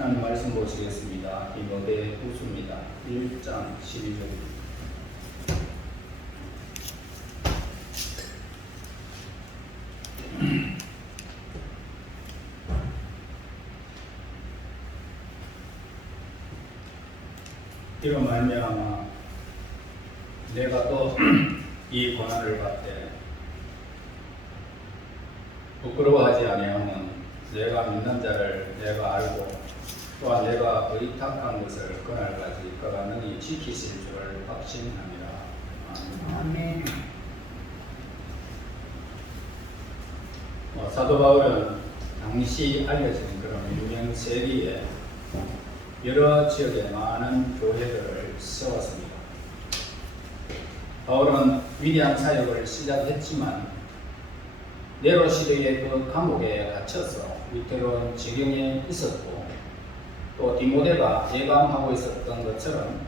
하나님 말씀 보시겠습니다. 디모데 후서입니다. 1장 12절. 이로 말미암아 내가 또 이 고난을 받되 부끄러워하지 아니하면 내가 믿는 자를 내가 알고 또한 내가 의탁한 것을 그날까지 그가 능히 지키실 줄을 확신합니다. 아멘. 사도 바울은 당시 알려진 그런 유명 세기에 여러 지역에 많은 교회들을 세웠습니다. 바울은 위대한 사역을 시작했지만 네로 시대의 그 감옥에 갇혀서 위태로운 지경에 있었고 또 디모데가 예감하고 있었던 것처럼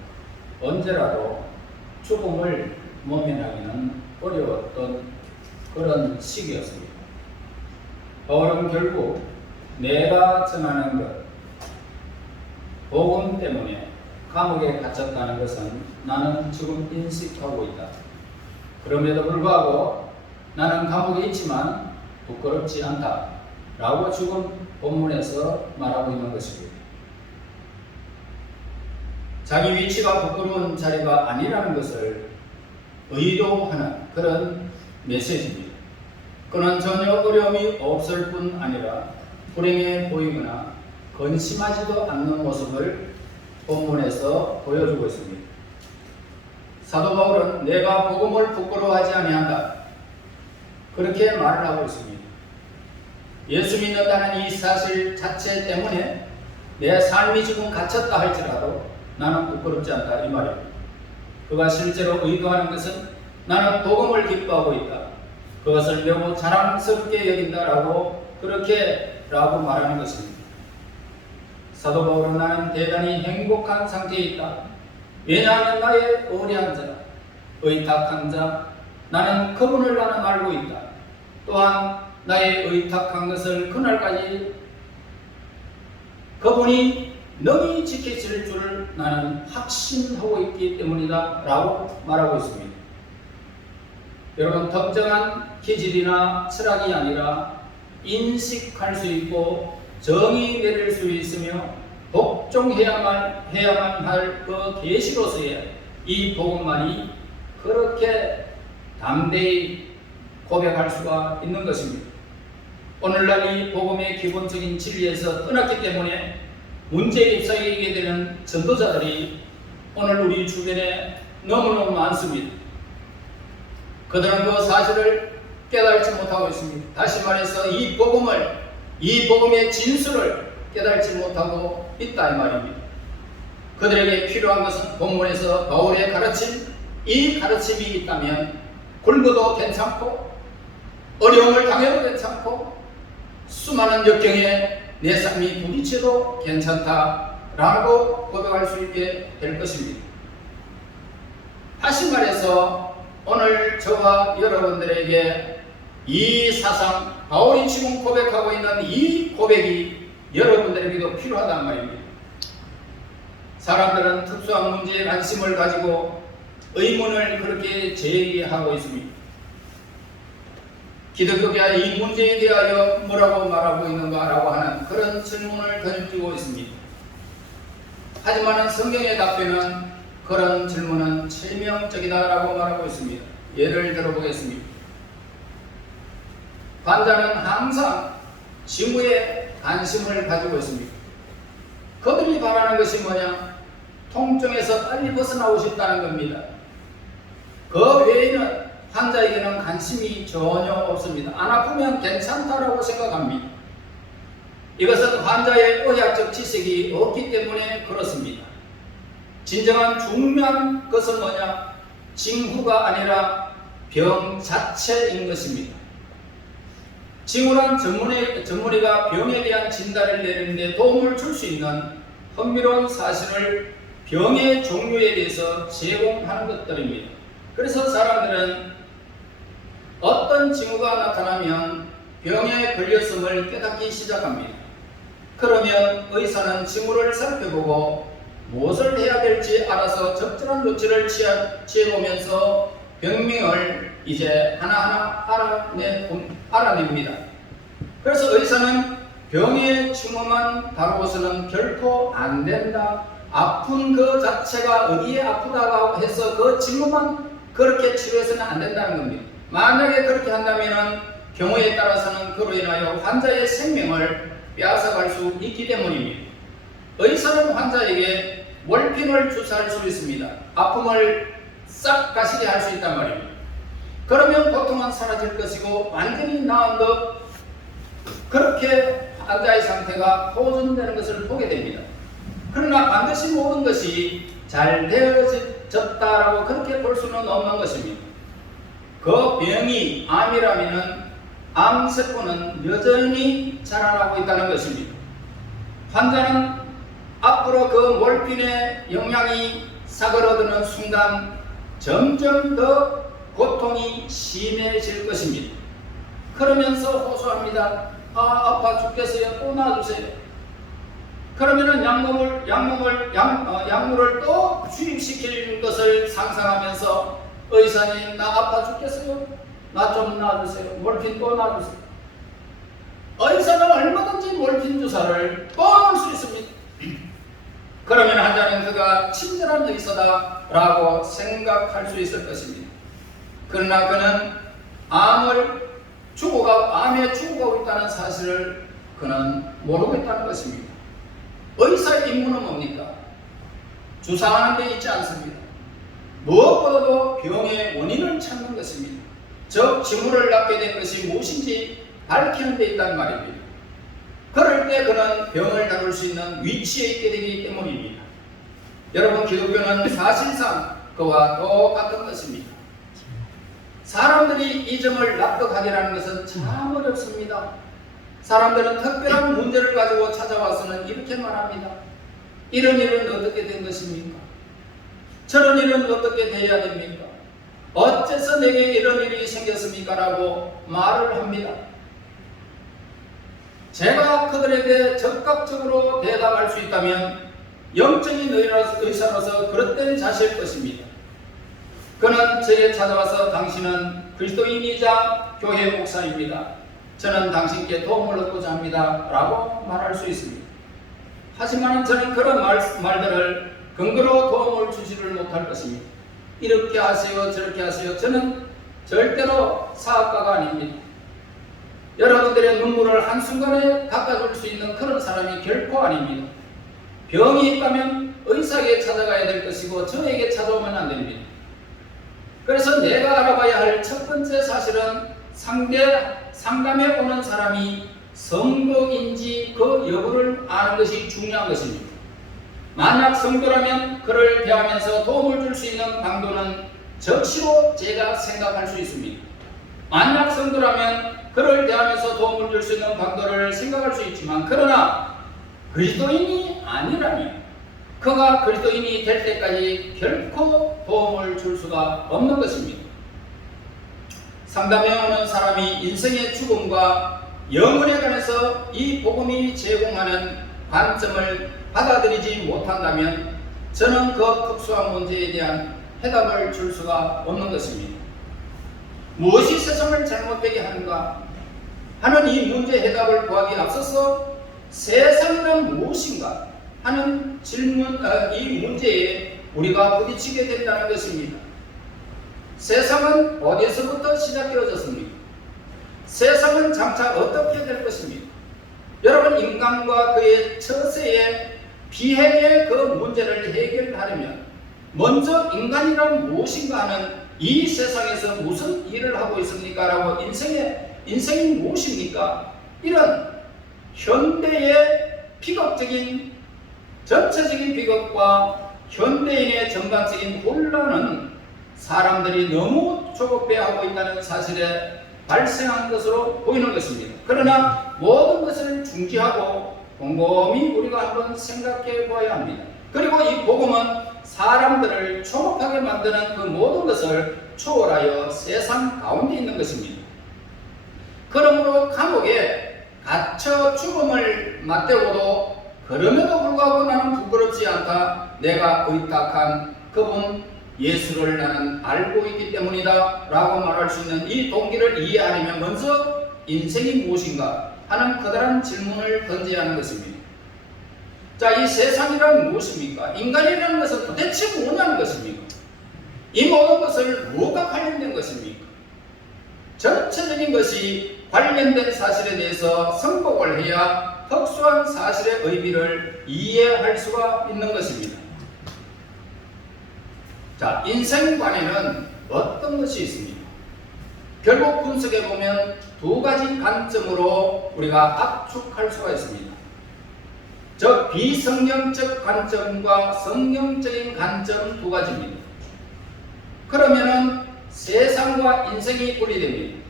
언제라도 죽음을 모면하기는 어려웠던 그런 시기였습니다. 바울은 결국 내가 전하는 것, 복음 때문에 감옥에 갇혔다는 것은 나는 지금 인식하고 있다. 그럼에도 불구하고 나는 감옥에 있지만 부끄럽지 않다. 라고 지금 본문에서 말하고 있는 것입니다. 자기 위치가 부끄러운 자리가 아니라는 것을 의도하는 그런 메시지입니다. 그는 전혀 어려움이 없을 뿐 아니라 불행해 보이거나 근심하지도 않는 모습을 본문에서 보여주고 있습니다. 사도 바울은 내가 복음을 부끄러워하지 아니한다. 그렇게 말을 하고 있습니다. 예수 믿는다는 이 사실 자체 때문에 내 삶이 지금 갇혔다 할지라도 나는 부끄럽지 않다 이 말입니다. 그가 실제로 의도하는 것은 나는 복음을 기뻐하고 있다. 그것을 매우 자랑스럽게 여긴다라고 그렇게라고 말하는 것입니다. 사도 바울은 나는 대단히 행복한 상태에 있다. 왜냐하면 나의 의뢰한 자, 의탁한 자, 나는 그분을 나는 알고 있다. 또한 나의 의탁한 것을 그날까지 그분이 능히 지키실 줄 나는 확신하고 있기 때문이다 라고 말하고 있습니다. 여러분, 특정한 기질이나 철학이 아니라 인식할 수 있고 정의 내릴 수 있으며 복종해야만 할 그 계시로서의 이 복음만이 그렇게 담대히 고백할 수가 있는 것입니다. 오늘날 이 복음의 기본적인 진리에서 떠났기 때문에 문제에 휩싸이게 되는 전도자들이 오늘 우리 주변에 너무너무 많습니다. 그들은 그 사실을 깨달지 못하고 있습니다. 다시 말해서 이 복음의 진수를 깨달지 못하고 있다 이 말입니다. 그들에게 필요한 것은 본문에서 바울의 가르침, 이 가르침이 있다면 굶어도 괜찮고 어려움을 당해도 괜찮고 수많은 역경에 내 삶이 부딪혀도 괜찮다라고 고백할 수 있게 될 것입니다. 다시 말해서 오늘 저와 여러분들에게 이 사상, 바울이 지금 고백하고 있는 이 고백이 여러분들에게도 필요하단 말입니다. 사람들은 특수한 문제에 관심을 가지고 의문을 그렇게 제기하고 있습니다. 기독교가 이 문제에 대하여 뭐라고 말하고 있는가라고 하는 그런 질문을 던지고 있습니다. 하지만 성경의 답변은 그런 질문은 치명적이다라고 말하고 있습니다. 예를 들어보겠습니다. 환자는 항상 징후에 관심을 가지고 있습니다. 그들이 바라는 것이 뭐냐? 통증에서 빨리 벗어나고 싶다는 겁니다. 그 외에는 환자에게는 관심이 전혀 없습니다. 안 아프면 괜찮다라고 생각합니다. 이것은 환자의 의학적 지식이 없기 때문에 그렇습니다. 진정한 중요한 것은 뭐냐? 징후가 아니라 병 자체인 것입니다. 징후란 전문의가 병에 대한 진단을 내리는 데 도움을 줄 수 있는 흥미로운 사실을 병의 종류에 대해서 제공하는 것들입니다. 그래서 사람들은 어떤 징후가 나타나면 병에 걸렸음을 깨닫기 시작합니다. 그러면 의사는 징후를 살펴보고 무엇을 해야 될지 알아서 적절한 조치를 취해보면서 병명을 이제 하나하나 알아냅니다. 그래서 의사는 병의 징후만 다루어서는 결코 안 된다. 아픈 그 자체가 어디에 아프다고 해서 그 징후만 그렇게 치료해서는 안 된다는 겁니다. 만약에 그렇게 한다면 경우에 따라서는 그로 인하여 환자의 생명을 빼앗아갈 수 있기 때문입니다. 의사는 환자에게 몰핀을 주사할 수 있습니다. 아픔을 싹 가시게 할 수 있단 말입니다. 그러면 고통은 사라질 것이고 완전히 나은 것, 그렇게 환자의 상태가 호전되는 것을 보게 됩니다. 그러나 반드시 모든 것이 잘 되어졌다라고 그렇게 볼 수는 없는 것입니다. 그 병이 암이라면 암세포는 여전히 자라나고 있다는 것입니다. 환자는 앞으로 그 몰핀의 영향이 사그러드는 순간 점점 더 고통이 심해질 것입니다. 그러면서 호소합니다. 아파 죽겠어요. 또 놔주세요. 그러면은 약물을 또 주입시킬 것을 상상하면서 의사님, 나 아파 죽겠어요. 나 좀 놔주세요. 몰핀 또 놔주세요. 의사는 얼마든지 몰핀 주사를 또 할 수 있습니다. 그러면 환자는 그가 친절한 의사다라고 생각할 수 있을 것입니다. 그러나 그는 암에 죽어가고 있다는 사실을 그는 모르고 있다는 것입니다. 의사의 임무는 뭡니까? 주사하는 데 있지 않습니다. 무엇보다도 병의 원인을 찾는 것입니다. 즉 징후를 낳게 된 것이 무엇인지 밝히는 데 있단 말입니다. 그럴 때 그는 병을 다룰 수 있는 위치에 있게 되기 때문입니다. 여러분, 기독교는 사실상 그와 똑같은 것입니다. 사람들이 이 점을 납득하기라는 것은 참 어렵습니다. 사람들은 특별한 문제를 가지고 찾아와서는 이렇게 말합니다. 이런 일은 어떻게 된 것입니까? 저런 일은 어떻게 돼야 됩니까? 어째서 내게 이런 일이 생겼습니까? 라고 말을 합니다. 제가 그들에게 적극적으로 대답할 수 있다면 영적인 의사로서 그릇된 자실 것입니다. 그는 저에게 찾아와서 당신은 그리스도인이자 교회 목사입니다. 저는 당신께 도움을 얻고자 합니다. 라고 말할 수 있습니다. 하지만 저는 그런 말들을 근거로 도움을 주지를 못할 것입니다. 이렇게 하세요, 저렇게 하세요. 저는 절대로 사업가가 아닙니다. 여러분들의 눈물을 한순간에 닦아줄 수 있는 그런 사람이 결코 아닙니다. 병이 있다면 의사에게 찾아가야 될 것이고 저에게 찾아오면 안 됩니다. 그래서 내가 알아봐야 할 첫 번째 사실은 상담에 오는 사람이 성도인지 그 여부를 아는 것이 중요한 것입니다. 만약 성도라면 그를 대하면서 도움을 줄 수 있는 방도는 적시로 제가 생각할 수 있습니다. 만약 성도라면 그를 대하면서 도움을 줄 수 있는 방도를 생각할 수 있지만, 그러나 그리스도인이 아니라면 그가 그리스도인이 될 때까지 결코 도움을 줄 수가 없는 것입니다. 상담에 오는 사람이 인생의 죽음과 영혼에 관해서 이 복음이 제공하는 관점을 받아들이지 못한다면 저는 그 특수한 문제에 대한 해답을 줄 수가 없는 것입니다. 무엇이 세상을 잘못되게 하는가 하는 이 문제 해답을 구하기에 앞서서 세상이란 무엇인가 하는 이 문제에 우리가 부딪히게 된다는 것입니다. 세상은 어디서부터 시작되어졌습니까? 세상은 장차 어떻게 될 것입니까? 여러분, 인간과 그의 처세의 비행의 그 문제를 해결하려면 먼저 인간이란 무엇인가 하는, 이 세상에서 무슨 일을 하고 있습니까? 라고 인생이 무엇입니까? 이런 현대의 비극적인 전체적인 비극과 현대인의 전반적인 혼란은 사람들이 너무 조급해하고 있다는 사실에 발생한 것으로 보이는 것입니다. 그러나 모든 것을 중지하고 곰곰이 우리가 한번 생각해 보아야 합니다. 그리고 이 복음은 사람들을 초록하게 만드는 그 모든 것을 초월하여 세상 가운데 있는 것입니다. 그러므로 감옥에 갇혀 죽음을 맞대고도 그럼에도 불구하고 나는 부끄럽지 않다. 내가 의탁한 그분 예수를 나는 알고 있기 때문이다 라고 말할 수 있는 이 동기를 이해하려면 먼저 인생이 무엇인가 하는 커다란 질문을 던져야 하는 것입니다. 자, 이 세상이란 무엇입니까? 인간이라는 것은 도대체 뭐냐는 것입니까? 이 모든 것을 무엇과 관련된 것입니까? 전체적인 것이 관련된 사실에 대해서 선곡을 해야 특수한 사실의 의미를 이해할 수가 있는 것입니다. 자, 인생관에는 어떤 것이 있습니까? 결국 분석해 보면 두 가지 관점으로 우리가 압축할 수가 있습니다. 즉 비성경적 관점과 성경적인 관점 두 가지입니다. 그러면은 세상과 인생이 분리됩니다.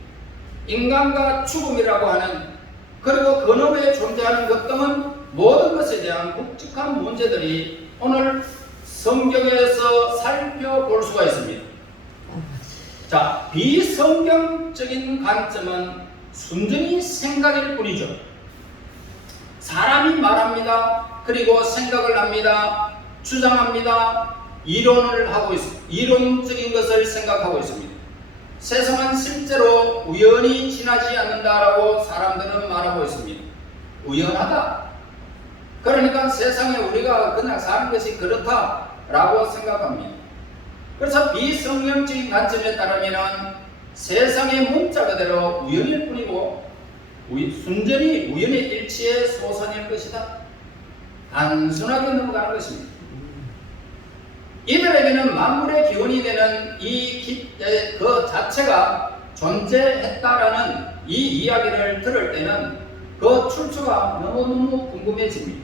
인간과 죽음이라고 하는 그리고 그놈에 존재하는 것 등은 모든 것에 대한 굵직한 문제들이 오늘 성경에서 살펴볼 수가 있습니다. 자, 비성경적인 관점은 순전히 생각일 뿐이죠. 사람이 말합니다. 그리고 생각을 합니다. 주장합니다. 이론을 하고 있습니다. 이론적인 것을 생각하고 있습니다. 세상은 실제로 우연히 지나지 않는다라고 사람들은 말하고 있습니다. 우연하다. 그러니까 세상에 우리가 그냥 사는 것이 그렇다라고 생각합니다. 그래서 비성경적인 관점에 따르면 세상의 문자 그대로 우연일 뿐이고 순전히 우연의 일치의 소선일 것이다. 단순하게 넘어가는 것입니다. 이들에게는 만물의 기원이 되는 그 자체가 존재했다라는 이 이야기를 들을 때는 그 출처가 너무너무 궁금해집니다.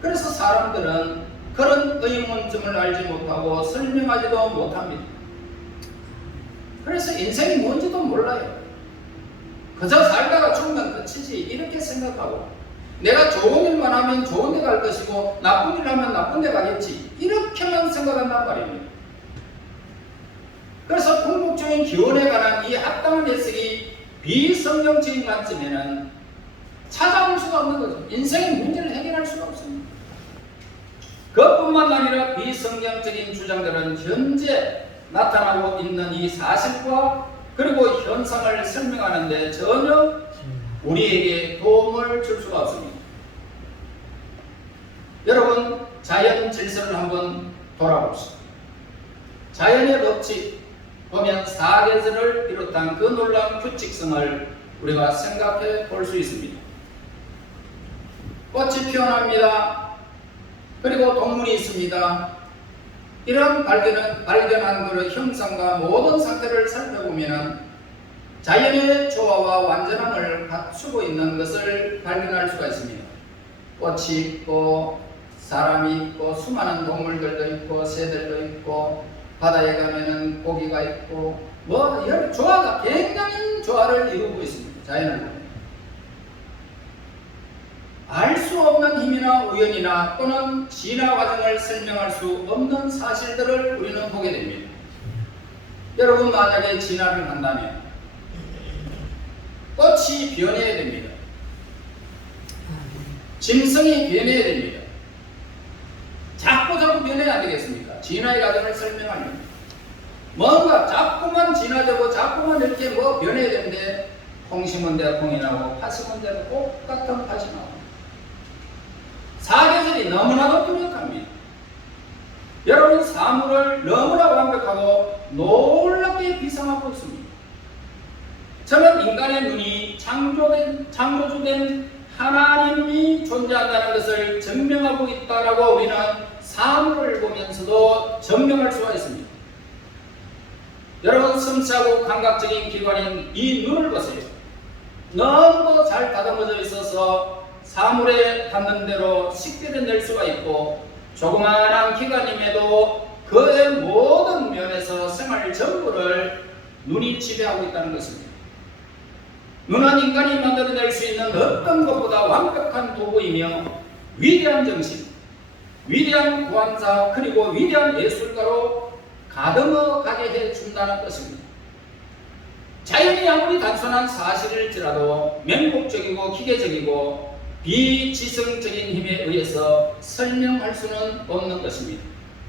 그래서 사람들은 그런 의문점을 알지 못하고 설명하지도 못합니다. 그래서 인생이 뭔지도 몰라요. 그저 살다가 죽으면 끝이지 이렇게 생각하고 내가 좋은 일만 하면 좋은 데 갈 것이고 나쁜 일 하면 나쁜 데 가겠지 이렇게만 생각한단 말입니다. 그래서 궁극적인 기원에 관한 이 합당한 해석이 비성경적인 관점에는 찾아볼 수가 없는 거죠. 인생의 문제를 해결할 수가 없습니다. 그뿐만 아니라 비성경적인 주장들은 현재 나타나고 있는 이 사실과 그리고 현상을 설명하는데 전혀 우리에게 도움을 줄 수가 없습니다. 여러분, 자연 질서를 한번 돌아봅시다. 자연의 법칙 보면 사계절을 비롯한 그 놀라운 규칙성을 우리가 생각해 볼 수 있습니다. 꽃이 피어납니다. 그리고 동물이 있습니다. 이런 발견한 그 형상과 모든 상태를 살펴보면 자연의 조화와 완전함을 갖추고 있는 것을 발견할 수가 있습니다. 꽃이 있고 사람이 있고 수많은 동물들도 있고 새들도 있고 바다에 가면은 고기가 있고 이런 조화가 굉장히 조화를 이루고 있습니다. 자연을 보면 알 수 없는 힘이나 우연이나 또는 진화 과정을 설명할 수 없는 사실들을 우리는 보게 됩니다. 여러분, 만약에 진화를 한다면 꽃이 변해야 됩니다. 짐승이 변해야 됩니다. 자꾸 변해야 안 되겠습니까? 진화의 과정을 설명하려면 뭔가 자꾸만 진화되고 자꾸만 이렇게 변해야 되는데 콩 심은 대로 콩이 나고 팥 심은 대로 똑같은 팥이 나옵니다. 사계절이 너무나도 뚜렷합니다. 여러분, 사물을 너무나 완벽하고 놀랍게 비상하고 있습니다. 저는 인간의 눈이 창조주된 하나님이 존재한다는 것을 증명하고 있다라고 우리는 사물을 보면서도 증명할 수가 있습니다. 여러분, 섬세하고 감각적인 기관인 이 눈을 보세요. 너무 잘 다듬어져 있어서 사물에 닿는 대로 식별을 낼 수가 있고 조그마한 기관임에도 그의 모든 면에서 생활 전부를 눈이 지배하고 있다는 것입니다. 눈은 인간이 만들어낼 수 있는 어떤 것보다 완벽한 도구이며 위대한 정신, 위대한 구한자 그리고 위대한 예술가로 가듬어 가게 해준다는 것입니다. 자연이 아무리 단순한 사실일지라도 맹목적이고 기계적이고 비지성적인 힘에 의해서 설명할 수는 없는 것입니다.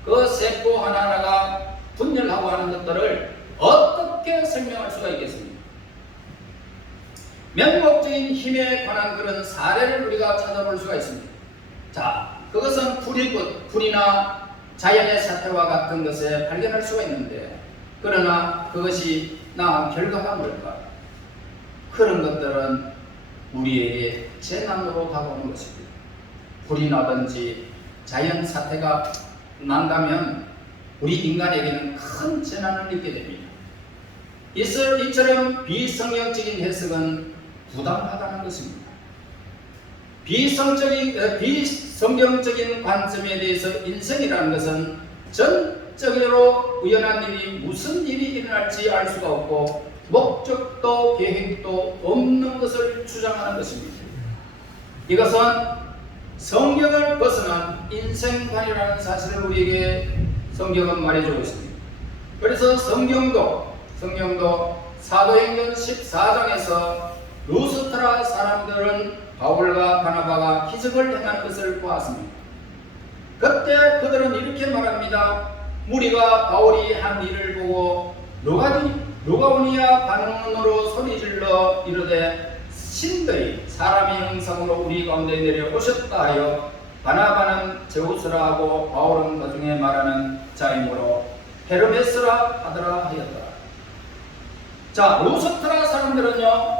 그 세포 하나하나가 분열하고 하는 것들을 어떻게 설명할 수가 있겠습니까? 맹목적인 힘에 관한 그런 사례를 우리가 찾아볼 수가 있습니다. 자, 그것은 불이나 자연의 사태와 같은 것에 발견할 수가 있는데, 그러나 그것이 나온 결과가 뭘까? 그런 것들은 우리에게 재난으로 다가오는 것입니다. 불이 나든지 자연 사태가 난다면 우리 인간에게는 큰 재난을 입게 됩니다. 이처럼 비성경적인 해석은 부당하다는 것입니다. 비성경적인 관점에 대해서 인생이라는 것은 전적으로 우연한 일이 무슨 일이 일어날지 알 수가 없고 목적도 계획도 없는 것을 주장하는 것입니다. 이것은 성경을 벗어난 인생관이라는 사실을 우리에게 성경은 말해주고 있습니다. 그래서 성경도 사도행전 14장에서 루스트라 사람들은 바울과 바나바가 기적을 행한 것을 보았습니다. 그때 그들은 이렇게 말합니다. 무리가 바울이 한 일을 보고 루가오니아 반응으로 소리질러 이르되 신들이 사람의 형상으로 우리 가운데 내려오셨다 하여 바나바는 제우스라 하고 바울은 그 중에 말하는 자이므로 헤르메스라 하더라 하였더라. 자, 루스트라 사람들은요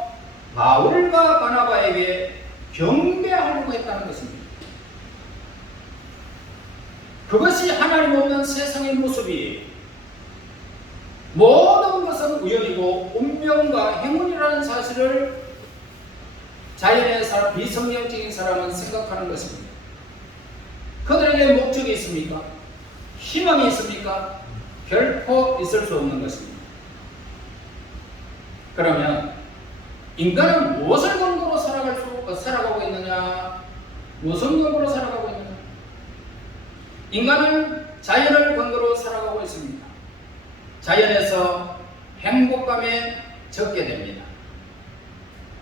바울과 바나바에게 경배하려고 했다는 것입니다. 그것이 하나님 없는 세상의 모습이 모든 것은 우연이고 운명과 행운이라는 사실을 자연의 사람, 비성경적인 사람은 생각하는 것입니다. 그들에게 목적이 있습니까? 희망이 있습니까? 결코 있을 수 없는 것입니다. 그러면 인간은 무엇을 근거로 살아가고 있느냐? 무슨 근거로 살아가고 있느냐? 인간은 자연을 근거로 살아가고 있습니다. 자연에서 행복감에 적게 됩니다.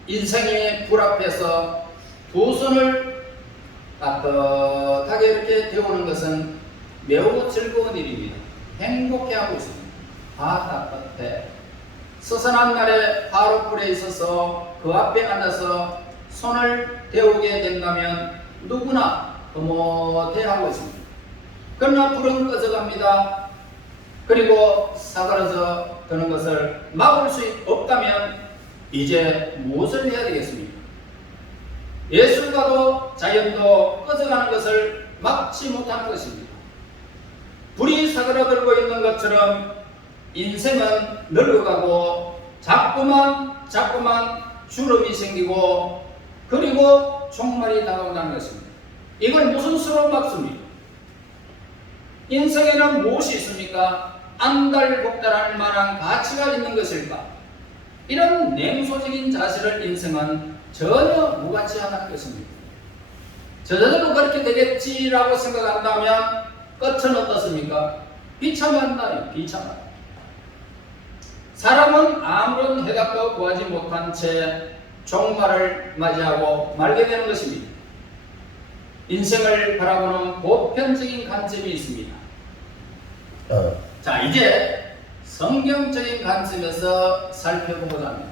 인생의 불 앞에서 두 손을 따뜻하게 이렇게 데우는 것은 매우 즐거운 일입니다. 행복해하고 있습니다. 따뜻해. 서선한 날에 화롯불에 있어서 그 앞에 앉아서 손을 데우게 된다면 누구나 흐뭇해하고 있습니다. 그러나 불은 꺼져갑니다. 그리고 사그러져 드는 것을 막을 수 없다면 이제 무엇을 해야 되겠습니까? 예술가도 자연도 꺼져가는 것을 막지 못하는 것입니다. 불이 사그러들고 있는 것처럼 인생은 늙어가고 자꾸만 주름이 생기고 그리고 종말이 다가온다는 것입니다. 이걸 무슨 수로 막습니까? 인생에는 무엇이 있습니까? 안달복달할 만한 가치가 있는 것일까? 이런 냉소적인 자세를 인생은 전혀 무가치하다는 것입니다. 저절로 그렇게 되겠지라고 생각한다면 끝은 어떻습니까? 비참한다. 사람은 아무런 해답도 구하지 못한 채 종말을 맞이하고 말게 되는 것입니다. 인생을 바라보는 보편적인 관점이 있습니다. 자, 이제 성경적인 관점에서 살펴보고자 합니다.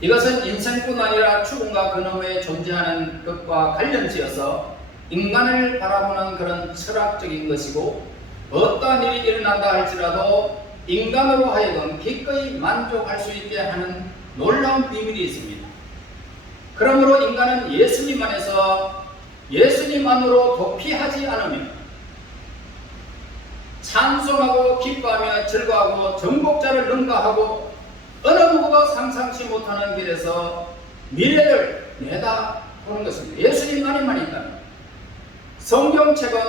이것은 인생뿐 아니라 죽음과 근엄에 존재하는 것과 관련지어서 인간을 바라보는 그런 철학적인 것이고 어떠한 일이 일어난다 할지라도 인간으로 하여금 기꺼이 만족할 수 있게 하는 놀라운 비밀이 있습니다. 그러므로 인간은 예수님 안에서 예수님 안으로 도피하지 않으면 찬송하고 기뻐하며 즐거워하고 정복자를 능가하고 어느 누구도 상상치 못하는 길에서 미래를 내다보는 것입니다. 예수님 안에만 있다면 성경책은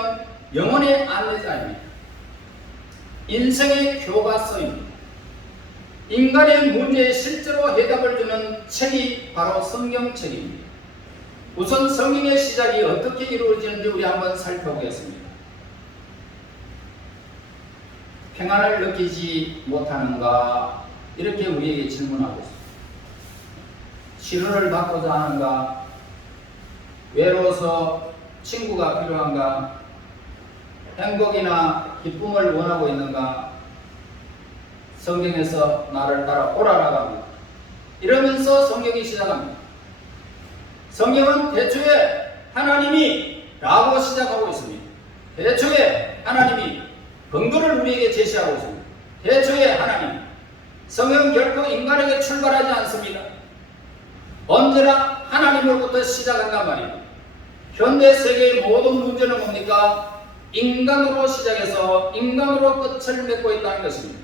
영혼의 안내자입니다. 인생의 교과서입니다. 인간의 문제에 실제로 해답을 주는 책이 바로 성경책입니다. 우선 성경의 시작이 어떻게 이루어지는지 우리 한번 살펴보겠습니다. 평안을 느끼지 못하는가? 이렇게 우리에게 질문하고 있습니다. 치료를 받고자 하는가? 외로워서 친구가 필요한가? 행복이나 기쁨을 원하고 있는가? 성경에서 나를 따라 오라라고 합니다. 이러면서 성경이 시작합니다. 성경은 대초에 하나님이 라고 시작하고 있습니다. 대초에 하나님이 근거를 우리에게 제시하고 있습니다. 대초에 하나님. 성경은 결코 인간에게 출발하지 않습니다. 언제나 하나님으로부터 시작한단 말입니다. 현대 세계의 모든 문제는 뭡니까? 인간으로 시작해서 인간으로 끝을 맺고 있다는 것입니다.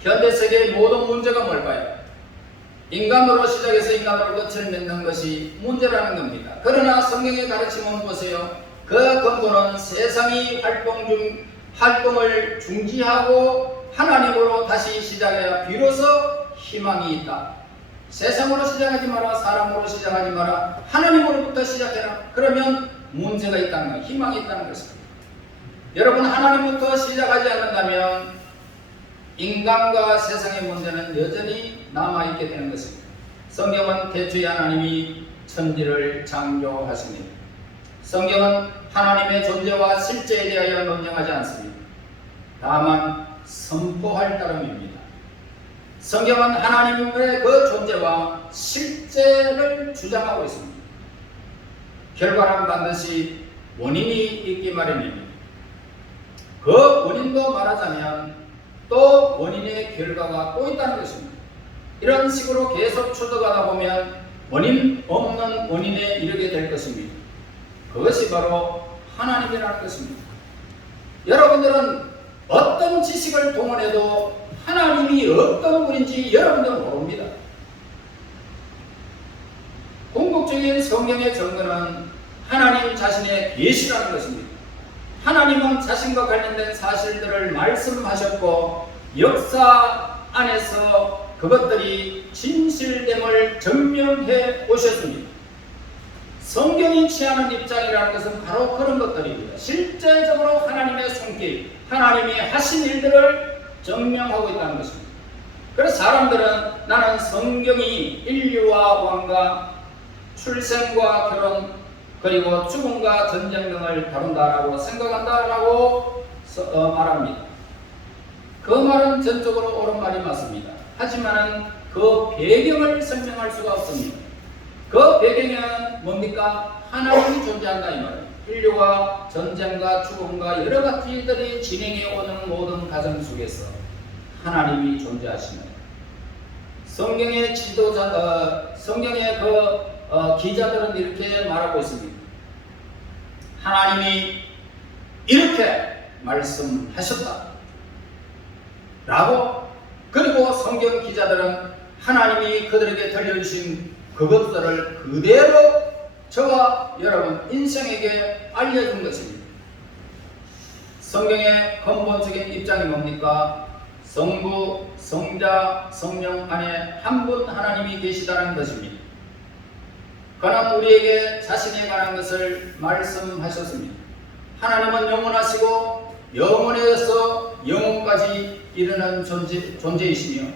현대 세계의 모든 문제가 뭘까요? 인간으로 시작해서 인간으로 끝을 맺는 것이 문제라는 겁니다. 그러나 성경의 가르침은 보세요. 그 근본은 세상이 활동을 중지하고 하나님으로 다시 시작해야 비로소 희망이 있다. 세상으로 시작하지 마라, 사람으로 시작하지 마라, 하나님으로부터 시작해라. 그러면 문제가 있다는 것, 희망이 있다는 것입니다. 여러분, 하나님부터 시작하지 않는다면 인간과 세상의 문제는 여전히 남아있게 되는 것입니다. 성경은 대초에 하나님이 천지를 창조하십니다. 성경은 하나님의 존재와 실제에 대하여 논쟁하지 않습니다. 다만 선포할 따름입니다. 성경은 하나님의 그 존재와 실제를 주장하고 있습니다. 결과는 반드시 원인이 있기 마련입니다. 그 원인도 말하자면 또 원인의 결과가 또 있다는 것입니다. 이런 식으로 계속 추적하다 보면 원인 없는 원인에 이르게 될 것입니다. 그것이 바로 하나님이라는 것입니다. 여러분들은 어떤 지식을 동원해도 하나님이 어떤 분인지 여러분들은 모릅니다. 궁극적인 성경의 증거는 하나님 자신의 계시라는 것입니다. 하나님은 자신과 관련된 사실들을 말씀하셨고 역사 안에서 그것들이 진실됨을 증명해 오셨습니다. 성경이 취하는 입장이라는 것은 바로 그런 것들입니다. 실제적으로 하나님의 손길, 하나님이 하신 일들을 증명하고 있다는 것입니다. 그래서 사람들은 나는 성경이 인류와 왕과 출생과 결혼 그리고 죽음과 전쟁 등을 다룬다라고 생각한다라고 말합니다. 그 말은 전적으로 옳은 말이 맞습니다. 하지만 그 배경을 설명할 수가 없습니다. 그 배경은 뭡니까? 하나님이 존재한다 이 말입니다. 인류와 전쟁과 죽음과 여러 가지들이 진행해 오는 모든 과정 속에서 하나님이 존재하십니다. 성경의 성경의 기자들은 이렇게 말하고 있습니다. 하나님이 이렇게 말씀하셨다 라고. 그리고 성경 기자들은 하나님이 그들에게 들려주신 그것들을 그대로 저와 여러분 인생에게 알려준 것입니다. 성경의 근본적인 입장이 뭡니까? 성부, 성자, 성령 안에 한 분 하나님이 계시다는 것입니다. 그는 우리에게 자신에 관한 것을 말씀하셨습니다. 하나님은 영원하시고 영원에서 영원까지 이르는 존재이시며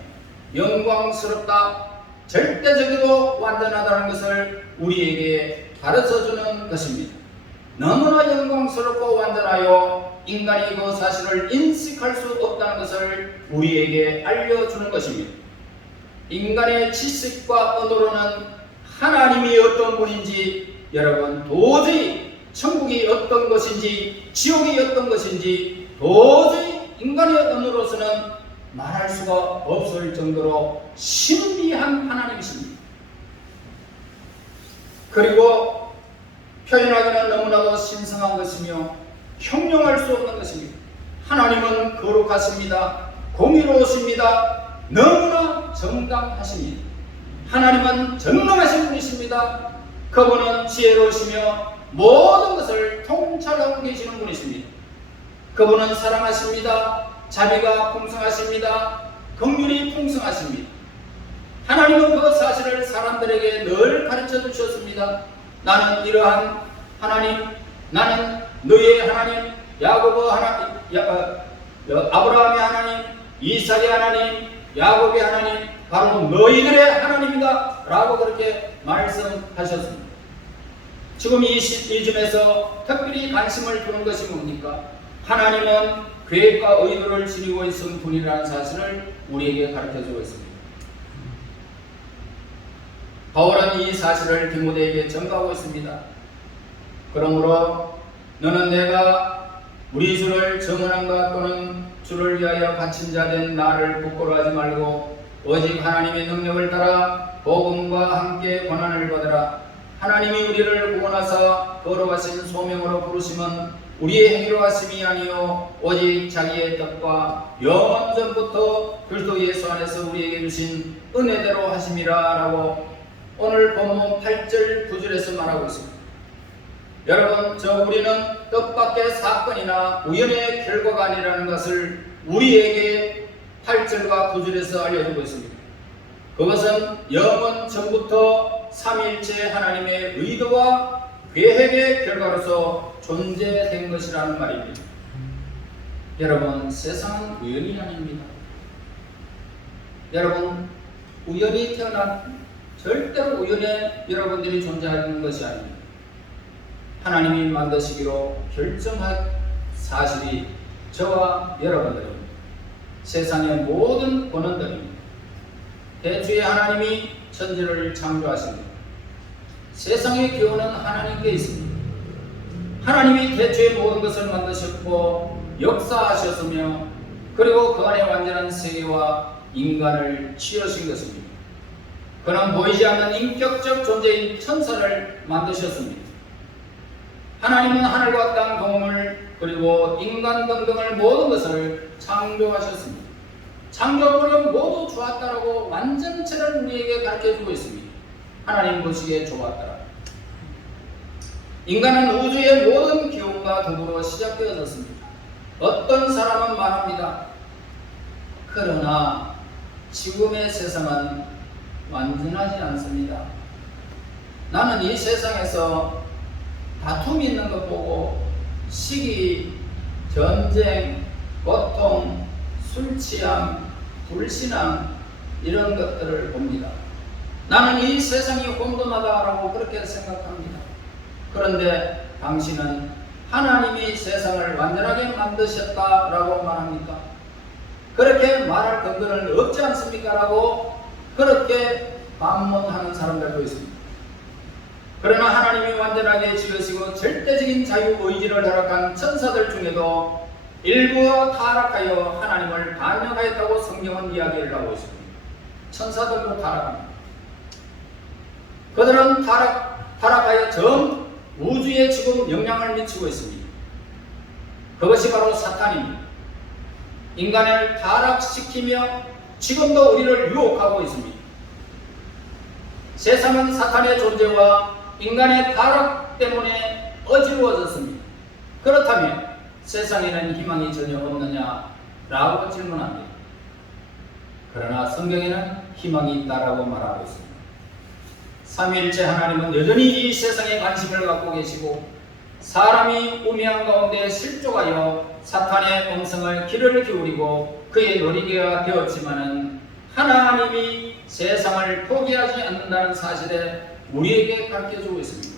영광스럽다, 절대적이고 완전하다는 것을 우리에게 가르쳐주는 것입니다. 너무나 영광스럽고 완전하여 인간이 그 사실을 인식할 수 없다는 것을 우리에게 알려주는 것입니다. 인간의 지식과 언어로는 하나님이 어떤 분인지 여러분 도저히 천국이 어떤 것인지 지옥이 어떤 것인지 도저히 인간의 언어로서는 말할 수가 없을 정도로 신비한 하나님이십니다. 그리고 표현하기는 너무나도 신성한 것이며 형용할 수 없는 것입니다. 하나님은 거룩하십니다. 공의로우십니다. 너무나 정당하십니다. 하나님은 전능하신 분이십니다. 그분은 지혜로우시며 모든 것을 통찰하고 계시는 분이십니다. 그분은 사랑하십니다. 자비가 풍성하십니다. 긍휼이 풍성하십니다. 하나님은 그 사실을 사람들에게 늘 가르쳐 주셨습니다. 나는 이러한 하나님, 나는 너의 하나님, 야고보 하나님, 아브라함의 하나님, 이삭의 하나님, 야곱의 하나님, 바로 너희들의 하나님이다 라고 그렇게 말씀하셨습니다. 지금 이 시점에서 특별히 관심을 두는 것이 뭡니까? 하나님은 계획과 의도를 지니고 있는 분이라는 사실을 우리에게 가르쳐주고 있습니다. 바울은 이 사실을 디모데에게 전가하고 있습니다. 그러므로 너는 내가 우리 주를 정언한가 또는 주를 위하여 갇힌 자 된 나를 부끄러워하지 말고 오직 하나님의 능력을 따라 복음과 함께 고난을 받으라. 하나님이 우리를 구원하사 거룩하신 소명으로 부르심은 우리의 행위로 하심이 아니요 오직 자기의 뜻과 영원 전부터 그리스도 예수 안에서 우리에게 주신 은혜대로 하심이라 라고 오늘 본문 8절 9절에서 말하고 있습니다. 여러분, 우리는 뜻밖의 사건이나 우연의 결과가 아니라는 것을 우리에게 8절과 9절에서 알려주고 있습니다. 그것은 영원 전부터 삼위일체 하나님의 의도와 계획의 결과로서 존재된 것이라는 말입니다. 여러분, 세상은 우연이 아닙니다. 여러분, 우연히 태어난 절대로 우연에 여러분들이 존재하는 것이 아닙니다. 하나님이 만드시기로 결정한 사실이 저와 여러분들입니다. 세상의 모든 권원들입니다. 대주의 하나님이 천지를 창조하십니다. 세상의 기원은 하나님께 있습니다. 하나님이 대주의 모든 것을 만드셨고 역사하셨으며 그리고 그 안에 완전한 세계와 인간을 지으신 것입니다. 그는 보이지 않는 인격적 존재인 천사를 만드셨습니다. 하나님은 하늘과 땅, 동물, 그리고 인간 등등을 모든 것을 창조하셨습니다. 창조물은 모두 좋았다라고 완전체를 우리에게 가르쳐주고 있습니다. 하나님 보시기에 좋았더라. 인간은 우주의 모든 기운과 더불어 시작되어졌습니다. 어떤 사람은 말합니다. 그러나 지금의 세상은 완전하지 않습니다. 나는 이 세상에서 다툼이 있는 것 보고 시기, 전쟁, 고통, 술 취함, 불신앙 이런 것들을 봅니다. 나는 이 세상이 혼돈하다라고 그렇게 생각합니다. 그런데 당신은 하나님이 세상을 완전하게 만드셨다라고 말합니까? 그렇게 말할 근거는 없지 않습니까? 라고 그렇게 반문하는 사람들도 있습니다. 그러나 하나님이 완전하게 지으시고 절대적인 자유의지를 허락한 천사들 중에도 일부가 타락하여 하나님을 반역하였다고 성경은 이야기를 하고 있습니다. 천사들도 타락합니다. 그들은 타락하여 전 우주에 지금 영향을 미치고 있습니다. 그것이 바로 사탄입니다. 인간을 타락시키며 지금도 우리를 유혹하고 있습니다. 세상은 사탄의 존재와 인간의 타락 때문에 어지러워졌습니다. 그렇다면 세상에는 희망이 전혀 없느냐라고 질문합니다. 그러나 성경에는 희망이 있다라고 말하고 있습니다. 삼위일체 하나님은 여전히 이 세상에 관심을 갖고 계시고 사람이 우매한 가운데 실족하여 사탄의 음성을 귀를 기울이고 그의 놀이개가 되었지만은 하나님이 세상을 포기하지 않는다는 사실에 우리에게 가르쳐주고 있습니다.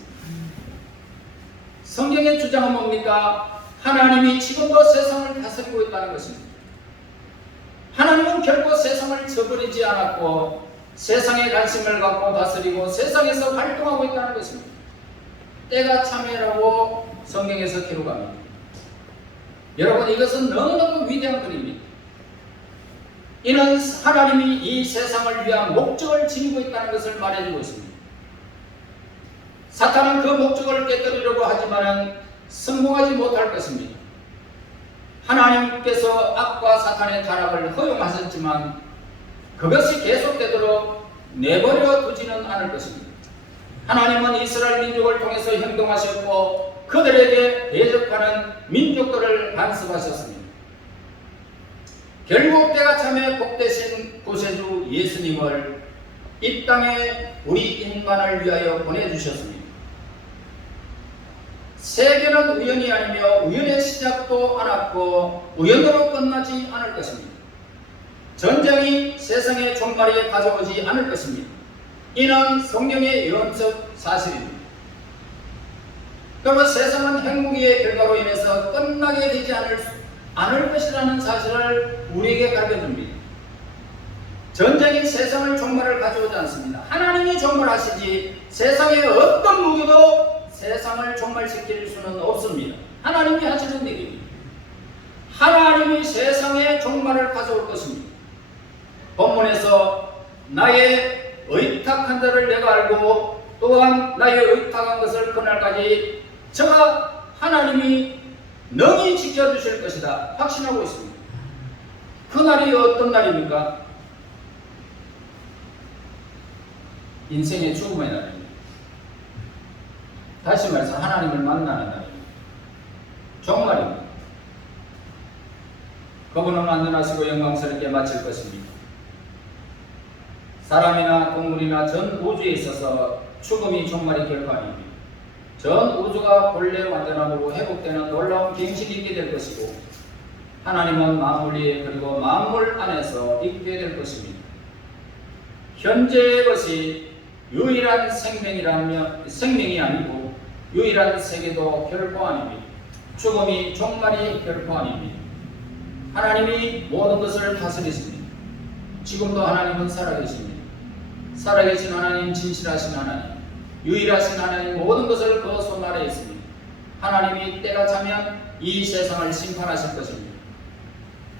성경의 주장은 뭡니까? 하나님이 지금도 세상을 다스리고 있다는 것입니다. 하나님은 결코 세상을 저버리지 않았고 세상에 관심을 갖고 다스리고 세상에서 활동하고 있다는 것입니다. 때가 참회라고 성경에서 기록합니다. 여러분, 이것은 너무너무 위대한 글입니다. 이는 하나님이 이 세상을 위한 목적을 지니고 있다는 것을 말해주고 있습니다. 사탄은 그 목적을 깨뜨리려고 하지만 성공하지 못할 것입니다. 하나님께서 악과 사탄의 타락을 허용하셨지만 그것이 계속되도록 내버려 두지는 않을 것입니다. 하나님은 이스라엘 민족을 통해서 행동하셨고 그들에게 대적하는 민족들을 간섭하셨습니다. 결국 때가 참에 복되신 구세주 예수님을 이 땅에 우리 인간을 위하여 보내주셨습니다. 세계는 우연이 아니며 우연의 시작도 않았고 우연으로 끝나지 않을 것입니다. 전쟁이 세상의 종말에 가져오지 않을 것입니다. 이는 성경의 예언적 사실입니다. 그러면 세상은 핵무기의 결과로 인해서 끝나게 되지 않을 것이라는 사실을 우리에게 가르쳐줍니다. 전쟁이 세상을 종말을 가져오지 않습니다. 하나님이 종말하시지 세상의 어떤 무기도 세상을 종말시킬 수는 없습니다. 하나님이 하시는 일입니다. 하나님이 세상의 종말을 가져올 것입니다. 본문에서 나의 의탁한 자를 내가 알고 또한 나의 의탁한 것을 그날까지 저가 하나님이 능히 지켜주실 것이다 확신하고 있습니다. 그날이 어떤 날입니까? 인생의 죽음의 날입니다. 다시 말해서 하나님을 만나는 날입니다. 종말입니다. 그분은 완전하시고 영광스럽게 마칠 것입니다. 사람이나 동물이나 전 우주에 있어서 죽음이 종말이 결코 아닙니다. 전 우주가 본래 완전함으로 회복되는 놀라운 갱신이 있게 될 것이고 하나님은 만물 위에 그리고 만물 안에서 있게 될 것입니다. 현재의 것이 유일한 생명이 아니고 유일한 세계도 결코 아닙니다. 죽음이 종말이 결코 아닙니다. 하나님이 모든 것을 다스리십니다. 지금도 하나님은 살아계십니다. 살아계신 하나님, 진실하신 하나님, 유일하신 하나님, 모든 것을 그 손 아래에 있습니다. 하나님이 때가 차면 이 세상을 심판하실 것입니다.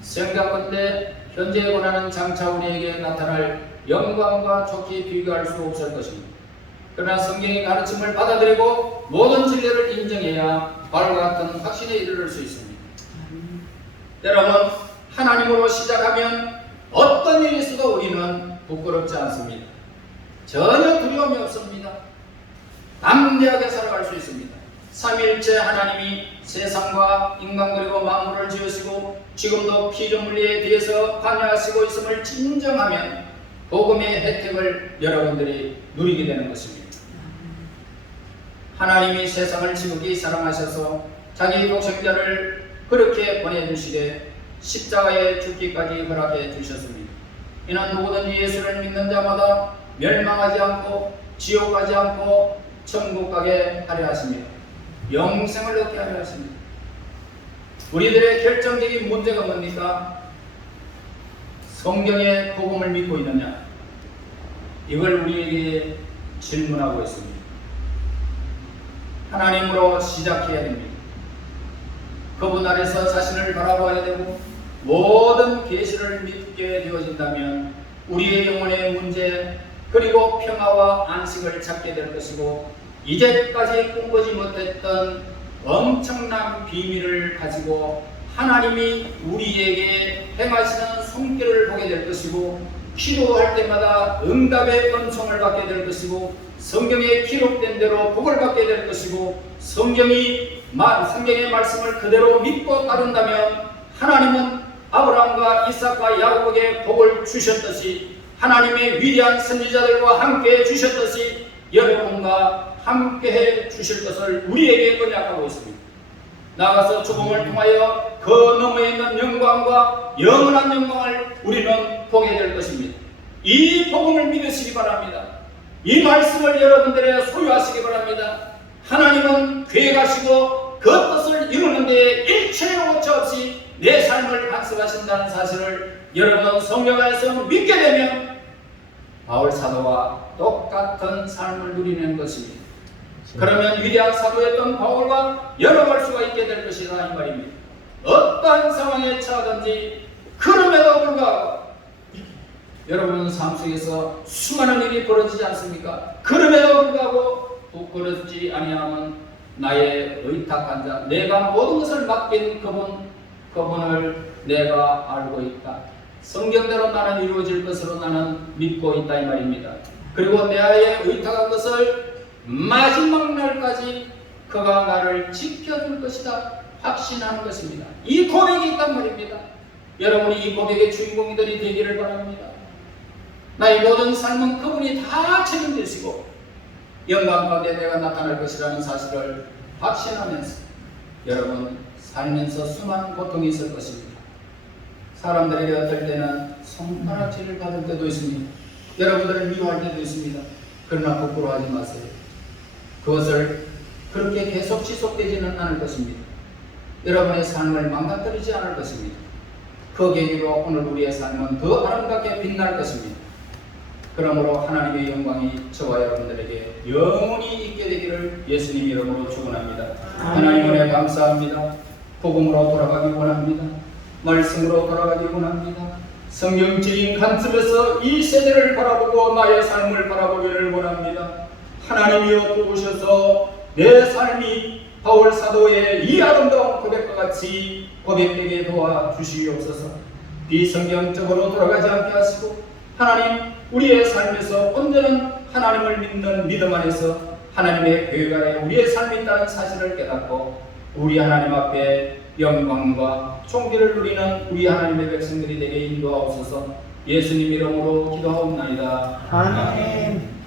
생각건대 현재의 고난은 장차 우리에게 나타날 영광과 좋게 비교할 수 없을 것입니다. 그러나 성경의 가르침을 받아들이고 모든 진리를 인정해야 바로 같은 확신에 이르를 수 있습니다. 여러분, 하나님으로 시작하면 어떤 일이 있어도 우리는 부끄럽지 않습니다. 전혀 두려움이 없습니다. 담대하게 살아갈 수 있습니다. 삼위일체 하나님이 세상과 인간 그리고 만물을 지으시고 지금도 피조물리에 대해서 관여하시고 있음을 진정하면 복음의 혜택을 여러분들이 누리게 되는 것입니다. 하나님이 세상을 지극히 사랑하셔서 자기 독생자를 그렇게 보내주시되 십자가에 죽기까지 허락해 주셨습니다. 이는 누구든지 예수를 믿는 자마다 멸망하지 않고 지옥 가지 않고 천국 가게 하려 하십니다. 영생을 얻게 하려 하십니다. 우리들의 결정적인 문제가 뭡니까? 성경의 복음을 믿고 있느냐? 이걸 우리에게 질문하고 있습니다. 하나님으로 시작해야 됩니다. 그분 아래서 자신을 바라봐야 되고 모든 계시를 믿게 되어진다면 우리의 영혼의 문제 그리고 평화와 안식을 찾게 될 것이고 이제까지 꿈꾸지 못했던 엄청난 비밀을 가지고 하나님이 우리에게 행하시는 손길을 보게 될 것이고 기도할 때마다 응답의 은총을 받게 될 것이고 성경에 기록된 대로 복을 받게 될 것이고 성경의 말씀을 그대로 믿고 따른다면 하나님은 아브라함과 이삭과 야곱에게 복을 주셨듯이 하나님의 위대한 선지자들과 함께 주셨듯이 여러분과 함께 해 주실 것을 우리에게 언약하고 있습니다. 나가서 죽음을 통하여 그 너머에 있는 영광과 영원한 영광을 우리는 보게 될 것입니다. 이 복음을 믿으시기 바랍니다. 이 말씀을 여러분들의 소유하시기 바랍니다. 하나님은 계획하시고 그 뜻을 이루는 데 일체의 오차 없이 내 삶을 간섭하신다는 사실을 여러분 성령 안에서 믿게 되면 바울 사도와 똑같은 삶을 누리는 것입니다. 그러면 위대한 사도였던 바울과 열어갈 수가 있게 될 것이다 이 말입니다. 어떠한 상황에 처하든지 그럼에도 불구하고 여러분 삶 속에서 수많은 일이 벌어지지 않습니까? 그럼에도 불구하고 부끄럽지 아니하면 나의 의탁한 자 내가 모든 것을 맡긴 그분을 내가 알고 있다. 성경대로 나는 이루어질 것으로 나는 믿고 있다 이 말입니다. 그리고 나의 의탁한 것을 마지막 날까지 그가 나를 지켜줄 것이다 확신하는 것입니다. 이 고백이 있단 말입니다. 여러분이 이 고백의 주인공들이 되기를 바랍니다. 나의 모든 삶은 그분이 다 책임지시고 영광 가운데 내가 나타날 것이라는 사실을 확신하면서 여러분 살면서 수많은 고통이 있을 것입니다. 사람들에게 어떨 때는 손가락질을 받을 때도 있습니다. 여러분들을 미워할 때도 있습니다. 그러나 부끄러워하지 마세요. 그것을 그렇게 계속 지속되지는 않을 것입니다. 여러분의 삶을 망가뜨리지 않을 것입니다. 그 계기로 오늘 우리의 삶은 더 아름답게 빛날 것입니다. 그러므로 하나님의 영광이 저와 여러분들에게 영원히 있게 되기를 예수님 이름으로 축원합니다. 하나님 은혜 감사합니다. 복음으로 돌아가기 원합니다. 말씀으로 돌아가기 원합니다. 성경적인 관점에서 이 세대를 바라보고 나의 삶을 바라보기를 원합니다. 하나님이여 도우셔서 내 삶이 바울 사도의 이 아름다운 고백과 같이 고백되게 도와주시옵소서. 비성경적으로 돌아가지 않게 하시고 하나님 우리의 삶에서 온전한 하나님을 믿는 믿음 안에서 하나님의 계획 안에 우리의 삶이 있다는 사실을 깨닫고 우리 하나님 앞에 영광과 존귀를 누리는 우리 하나님의 백성들이 되게 인도하옵소서. 예수님 이름으로 기도하옵나이다. 아멘.